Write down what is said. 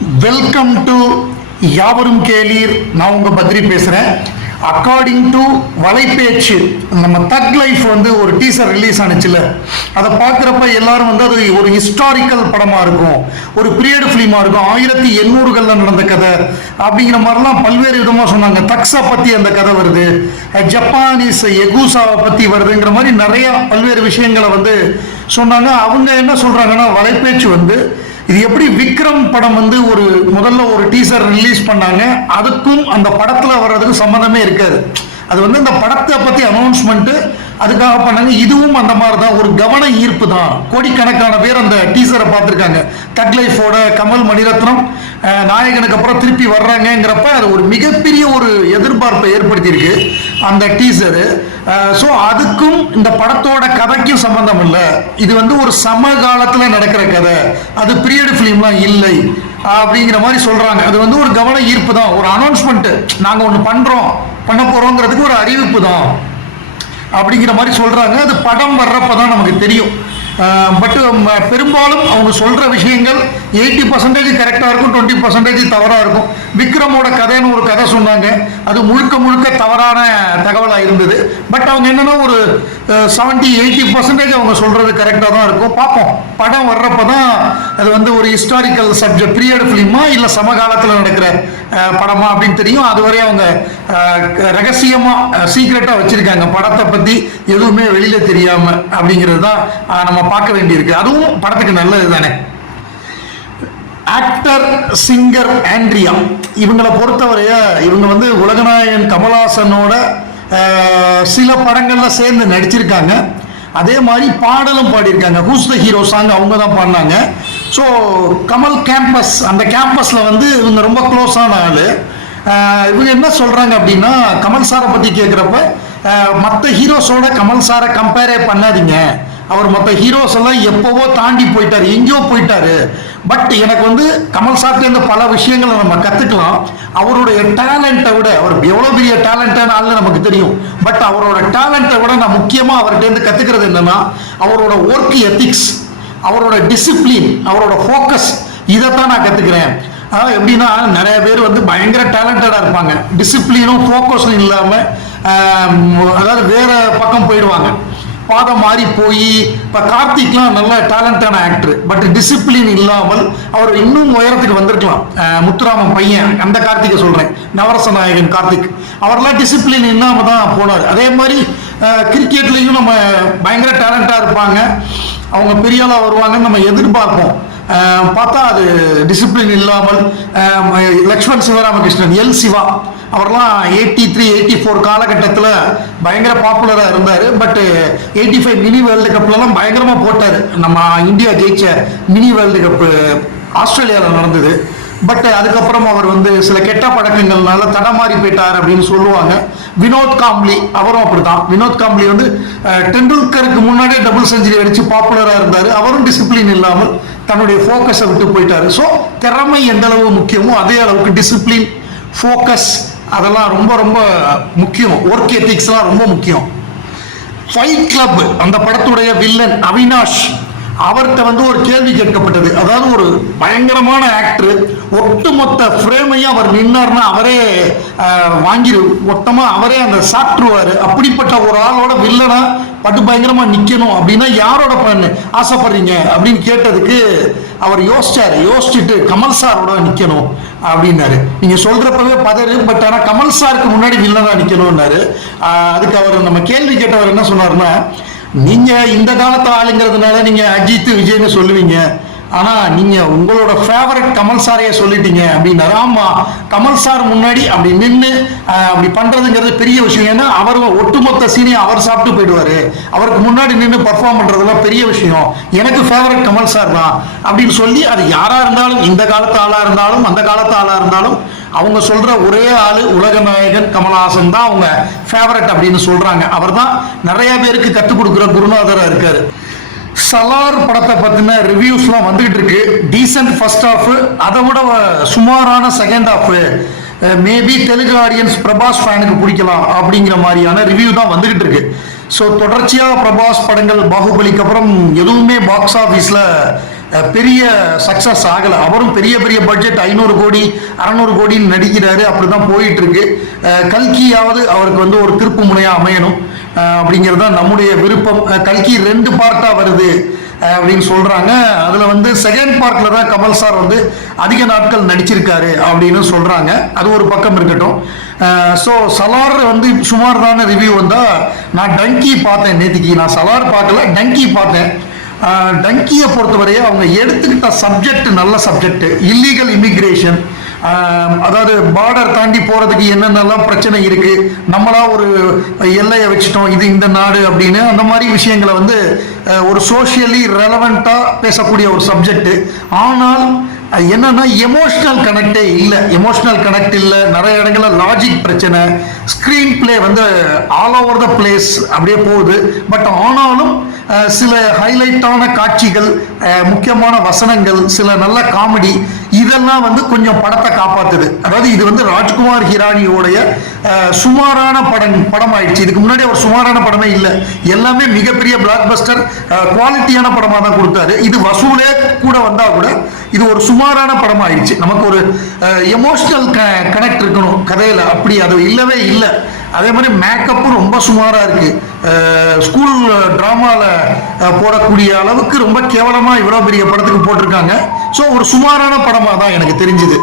Welcome to யாவரும் கேளீர். நான் உங்கள் பத்ரி பேசுகிறேன் அக்கார்டிங் டு வலைப்பேச்சு நம்ம தக் லைஃப் வந்து ஒரு டீசர் ரிலீஸ் ஆனிச்சுல. அதை பார்க்குறப்ப எல்லாரும் வந்து அது ஒரு ஹிஸ்டாரிக்கல் படமாக இருக்கும். ஒரு பீரியட் ஃபிலிமாக இருக்கும். ஆயிரத்தி எண்ணூறுகளில் நடந்த கதை. அப்படிங்கிற மாதிரிலாம் பல்வேறு விதமாக சொன்னாங்க. தக்ஸா பற்றி அந்த கதை வருது. ஜப்பானீஸ் எகூசாவை பற்றி வருதுங்கிற மாதிரி நிறையா பல்வேறு விஷயங்களை வந்து சொன்னாங்க. அவங்க என்ன சொல்கிறாங்கன்னா வலைப்பேச்சு வந்து இது எப்படி விக்ரம் படம் வந்து ஒரு முதல்ல ஒரு டீசர் ரிலீஸ் பண்ணாங்க அதுக்கும் அந்த படத்துல வர்றதுக்கும் சம்மந்தமே இருக்காது. அது வந்து இந்த படத்தை பற்றி அனௌன்ஸ்மெண்ட்டு அதுக்காக பண்ணாங்க. இதுவும் அந்த மாதிரி தான் ஒரு கவன ஈர்ப்பு தான். கோடிக்கணக்கான பேர் அந்த டீசரை பார்த்துருக்காங்க. தக் லைஃபோட கமல் மணிரத்னம் நாயகனுக்கு அப்புறம் திருப்பி வர்றாங்கங்கிறப்ப அது ஒரு மிகப்பெரிய ஒரு எதிர்பார்ப்பை ஏற்படுத்தியிருக்கு அந்த டீசரு ஸோ அதுக்கும் இந்த படத்தோட கதைக்கும் சம்மந்தம் இல்லை. இது வந்து ஒரு சமகாலத்தில் நடக்கிற கதை. அது பீரியட் ஃபிலிம்லாம் இல்லை. அப்படிங்கிற மாதிரி சொல்றாங்க. அது வந்து ஒரு கவன ஈர்ப்பு தான். ஒரு அனௌன்ஸ்மெண்ட் நாங்கள் ஒன்று பண்றோம். பண்ண போறோங்கிறதுக்கு ஒரு அறிவிப்பு தான். அப்படிங்கிற மாதிரி சொல்றாங்க. அது படம் வர்றப்ப தான் நமக்கு தெரியும். பட் பெரும்பாலும் அவங்க சொல்கிற விஷயங்கள் எயிட்டி பர்சன்டேஜ் கரெக்டாக இருக்கும் டுவெண்ட்டி பர்சன்டேஜ் தவறாக இருக்கும். விக்ரமோட கதைன்னு ஒரு கதை சொன்னாங்க. அது முழுக்க முழுக்க தவறான தகவலாக இருந்தது. பட் அவங்க என்னென்னா ஒரு செவன்ட்டி எயிட்டி பர்சன்டேஜ் அவங்க சொல்கிறது கரெக்டாக தான் இருக்கும். பார்ப்போம். படம் வர்றப்ப தான் அது வந்து ஒரு ஹிஸ்டாரிக்கல் சப்ஜெக்ட் பீரியட் ஃபிலிமா இல்லை சமகாலத்தில் நடக்கிற படமா அப்படின்னு தெரியும். அதுவரை அவங்க ரகசியமாக சீக்ரெட்டாக வச்சுருக்காங்க. படத்தை பற்றி எதுவுமே வெளியில் தெரியாமல் அப்படிங்கிறது தான் நம்ம நம்ம பார்க்க வேண்டியிருக்கு. அதுவும் படத்துக்கு நல்லது தானே ஆக்டர் சிங்கர் ஆண்ட்ரியா இவங்களை பொறுத்தவரைய இவங்க வந்து உலகநாயகன் கமல்ஹாசனோட சில படங்கள்ல சேர்ந்து நடிச்சிருக்காங்க. அதே மாதிரி பாடலும் பாடியிருக்காங்க. ஹூஸ் த ஹீரோ சாங் அவங்க தான் பாடினாங்க. ஸோ கமல் கேம்பஸ் அந்த கேம்பஸில் வந்து இவங்க ரொம்ப க்ளோஸான ஆள். இவங்க என்ன சொல்கிறாங்க அப்படின்னா கமல் சாரை பற்றி கேட்குறப்ப மற்ற ஹீரோஸோட கமல் சாரை கம்பேரே பண்ணாதீங்க. அவர் மற்ற ஹீரோஸ் எல்லாம் எப்போவோ தாண்டி போயிட்டாரு எங்கேயோ போயிட்டாரு. பட் எனக்கு வந்து கமல் சார்ட்டேருந்து பல விஷயங்களை நம்ம கற்றுக்கலாம் அவருடைய டேலண்ட்டை விட அவர் எவ்வளோ பெரிய டேலண்டான ஆள்னு நமக்கு தெரியும். பட் அவரோட டேலண்ட்டை விட நான் முக்கியமாக அவர்கிட்டேருந்து கற்றுக்கிறது என்னென்னா அவரோட ஒர்க் எத்திக்ஸ் அவரோட டிசிப்ளின் அவரோட ஃபோக்கஸ் இதைத்தான் நான் கற்றுக்கிறேன் அதாவது எப்படின்னா நிறைய பேர் வந்து பயங்கர டேலண்டடாக இருப்பாங்க. டிசிப்ளினும் ஃபோக்கஸும் இல்லாமல் அதாவது வேறு பக்கம் போயிடுவாங்க. பாதம் மாறி போய் இப்போ கார்த்திக்லாம் நல்ல டேலண்டான ஆக்டர் பட் டிசிப்ளின் இல்லாமல் அவர் இன்னும் உயரத்துக்கு வந்திருக்கலாம். முத்துராமன் பையன் அந்த கார்த்திகை சொல்கிறேன் நவரச நாயகன் கார்த்திக். அவர்லாம் டிசிப்ளின் இல்லாமல் தான் போனார். அதே மாதிரி கிரிக்கெட்லேயும் நம்ம பயங்கர டேலண்டாக இருப்பாங்க. அவங்க பெரிய வருவாங்கன்னு நம்ம எதிர்பார்ப்போம். பார்த்தா அது டிசிப்ளின் இல்லாமல் லக்ஷ்மண் சிவராமகிருஷ்ணன் எல் சிவா அவர்லாம் எயிட்டி த்ரீ எயிட்டி ஃபோர் காலகட்டத்தில் பயங்கர பாப்புலராக இருந்தார். பட்டு எயிட்டி ஃபைவ் மினி வேர்ல்டு கப்லலாம் பயங்கரமாக போட்டார். நம்ம இந்தியா ஜெயிச்ச மினி வேர்ல்டு கப்பு ஆஸ்திரேலியாவில் நடந்தது. பட் அதுக்கப்புறம் அவர் வந்து சில கெட்ட பழக்கங்கள்னால தடமாறி போயிட்டார் அப்படின்னு சொல்லுவாங்க. வினோத் காம்ப்ளி அவரும் அப்படிதான் வினோத் காம்ப்ளி வந்து டெண்டுல்கருக்கு முன்னாடியே டபுள் செஞ்சுரி அடிச்சு பாப்புலராக இருந்தார். அவரும் டிசிப்ளின் இல்லாமல் தன்னுடைய ஃபோக்கஸை விட்டு போயிட்டாரு. ஸோ திறமை எந்த அளவு முக்கியமோ அதே அளவுக்கு டிசிப்ளின் ஃபோக்கஸ் அதெல்லாம் ரொம்ப ரொம்ப முக்கியம். ஒர்க் எத்திக்ஸ்லாம் ரொம்ப முக்கியம். ஃபைட் கிளப் அந்த படத்துடைய வில்லன் அவினாஷ். அவர்கிட்ட வந்து ஒரு கேள்வி கேட்கப்பட்டது. அதாவது ஒரு பயங்கரமான ஆக்டர் ஒட்டுமொத்த ஃப்ரேமையும் அவர் நின்னார்னா அவரே வாங்கி மொத்தமாக மொத்தமா அவரே அந்த சாப்பிட்டுருவாரு. அப்படிப்பட்ட ஒரு ஆளோட வில்லனா பட்டு பயங்கரமா நிக்கணும் அப்படின்னா யாரோட பண்ணு ஆசைப்படுறீங்க அப்படின்னு கேட்டதுக்கு அவர் யோசிச்சாரு. யோசிச்சுட்டு கமல் சாரோட நிக்கணும் அப்படின்னாரு. நீங்க சொல்றப்பவே பதறு பட் ஆனா கமல் சாருக்கு முன்னாடி வில்லனா நிக்கணும்னாரு. அதுக்கு அவர் நம்ம கேள்வி கேட்டவர் என்ன சொன்னாருன்னா நீங்க இந்த காலத்து ஆளுங்கிறதுனால நீங்க அஜித் விஜய்னு சொல்லுவீங்க. ஆனா நீங்க உங்களோட ஃபேவரட் கமல் சாரையே சொல்லிட்டீங்க அப்படின்னாரு ஆமா கமல் சார் முன்னாடி அப்படி நின்று அப்படி பண்றதுங்கிறது பெரிய விஷயம். ஏன்னா அவர் ஒட்டுமொத்த சீனையும் அவர் சாப்பிட்டு போயிடுவாரு. அவருக்கு முன்னாடி நின்று பர்ஃபார்ம் பண்றதெல்லாம் பெரிய விஷயம். எனக்கு ஃபேவரட் கமல் சார் தான் அப்படின்னு சொல்லி அது யாரா இருந்தாலும் இந்த காலத்து ஆளா இருந்தாலும் அந்த காலத்து ஆளா இருந்தாலும் அவங்க சொல்ற ஒரே ஆளு உலக நாயகன் கமலஹாசன் தான் அவங்க ஃபேவரட் அப்படின்னு சொல்றாங்க. அவர் தான் நிறைய பேருக்கு கற்றுக் கொடுக்குற குருநாதராக இருக்காரு. சலார் படத்தை பத்தின ரிவ்யூஸ்லாம் வந்துகிட்டு இருக்கு. டீசென்ட் ஃபர்ஸ்ட் ஆஃப் அதை விட சுமாரான second half maybe Telugu audience Prabhas ஃபேனுக்கு பிடிக்கலாம் அப்படிங்கிற மாதிரியான ரிவ்யூ தான் வந்துகிட்டு இருக்கு. ஸோ தொடர்ச்சியாக பிரபாஸ் படங்கள் பாகுபலிக்கு அப்புறம் எதுவுமே பாக்ஸ் ஆஃபீஸில் பெரிய சக்ஸஸ் ஆகலை. அவரும் பெரிய பெரிய பட்ஜெட் ஐநூறு கோடி அறநூறு கோடின்னு நடிக்கிறாரு. அப்படிதான் போயிட்டு இருக்கு கல்கியாவது அவருக்கு வந்து ஒரு திருப்பு முனையாக அமையணும். அப்படிங்கிறது தான் நம்முடைய விருப்பம். கல்கி ரெண்டு பார்ட்டாக வருது அப்படின்னு சொல்கிறாங்க அதில் வந்து செகண்ட் பார்ட்டில் தான் கமல் சார் வந்து அதிக நாட்கள் நடிச்சிருக்காரு அப்படின்னு சொல்கிறாங்க அது ஒரு பக்கம் இருக்கட்டும். ஸோ சலார் வந்து சுமாரான ரிவ்யூ வந்தால் நான் டங்கி பார்த்தேன் நேத்திக்கு. நான் சலார் பார்க்கல டங்கி பார்த்தேன். டங்கியை பொறுத்தவரையே அவங்க எடுத்துக்கிட்ட சப்ஜெக்ட் நல்ல சப்ஜெக்ட் இல்லீகல் இமிக்ரேஷன் அதாவது பார்டர் தாண்டி போகிறதுக்கு என்னென்னலாம் பிரச்சனை இருக்குது நம்மளா ஒரு எல்லையை வச்சுட்டோம் இது இந்த நாடு அப்படின்னு அந்த மாதிரி விஷயங்களை வந்து ஒரு சோஷியலி ரெலவெண்ட்டாக பேசக்கூடிய ஒரு சப்ஜெக்ட் ஆனால் என்னன்னா எமோஷ்னல் கனெக்டே இல்லை. எமோஷ்னல் கனெக்ட் இல்லை. நிறைய இடங்களில் லாஜிக் பிரச்சனை. ஸ்க்ரீன் பிளே வந்து ஆல் ஓவர் த பிளேஸ் அப்படியே போகுது. பட் ஆனாலும் சில ஹைலைட்டான காட்சிகள் முக்கியமான வசனங்கள் சில நல்ல காமெடி இதெல்லாம் வந்து கொஞ்சம் படத்தை காப்பாத்துது. அதாவது இது வந்து ராஜ்குமார் ஹிரானியோடைய சுமாரான படம் படம் ஆயிடுச்சு இதுக்கு முன்னாடி அவர் சுமாரான படமே இல்லை. எல்லாமே மிகப்பெரிய பிளாக் பஸ்டர் குவாலிட்டியான படமாக தான் கொடுத்தாரு. இது வசூலே கூட வந்தால் கூட இது ஒரு சுமாரான படம் ஆயிடுச்சு நமக்கு ஒரு எமோஷனல் கனெக்ட் இருக்கணும். கதையில் அப்படி அது இல்லவே இல்லை. அதே மாதிரி மேக்கப்பும் ரொம்ப சுமாரா இருக்கு. ஸ்கூல் ட்ராமாவில் போடக்கூடிய அளவுக்கு ரொம்ப கேவலமா இவ்வளவு பெரிய படத்துக்கு போட்டிருக்காங்க. ஸோ ஒரு சுமாரான படமாக தான் எனக்கு தெரிஞ்சுது.